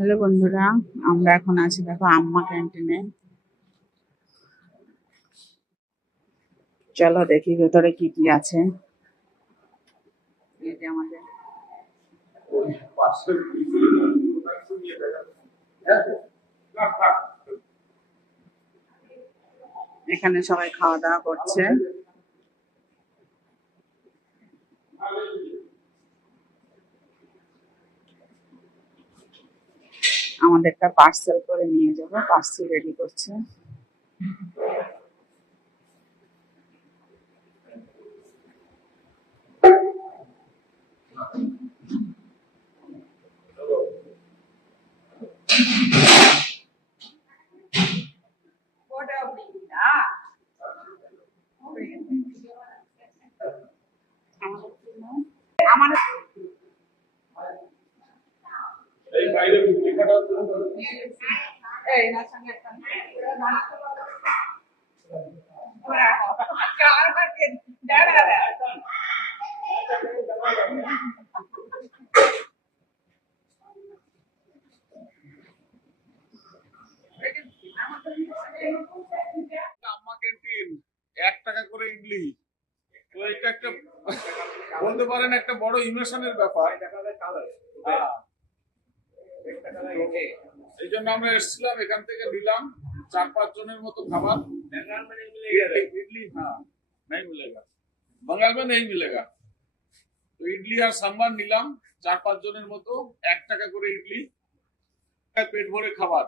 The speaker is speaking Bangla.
হ্যালো বন্ধুরা, আমরা এখন আছি দেখো আম্মা ক্যান্টিনে। চলো দেখি ভেতরে কি কি আছে। এই যে আমাদের এখানে সবাই খাওয়া দাওয়া করছে। আমাদেরটা পার্সেল করে নিয়ে যাবো, পার্সেল রেডি করছে। আমার এই বাইরে টিকাটা এই না সঙ্গে একটা কার বাকে দাঁড়া আম্মা ক্যান্টিন 1 টাকা করে ইডলি। তো এটা একটা বলতে পারেন একটা বড় ইমোশনের ব্যাপার। এই জন্য আমরা এসেছিলাম, এখান থেকে নিলাম 4-5 জনের মতো খাবার। इडली हाँ नहीं मिलेगा, बंगाल में नहीं मिलेगा। তো ইডলি আর সাম্বার নিলাম 4-5 জনের মতো, 1 টাকা করে ইডলি, পেট ভরে খাবার।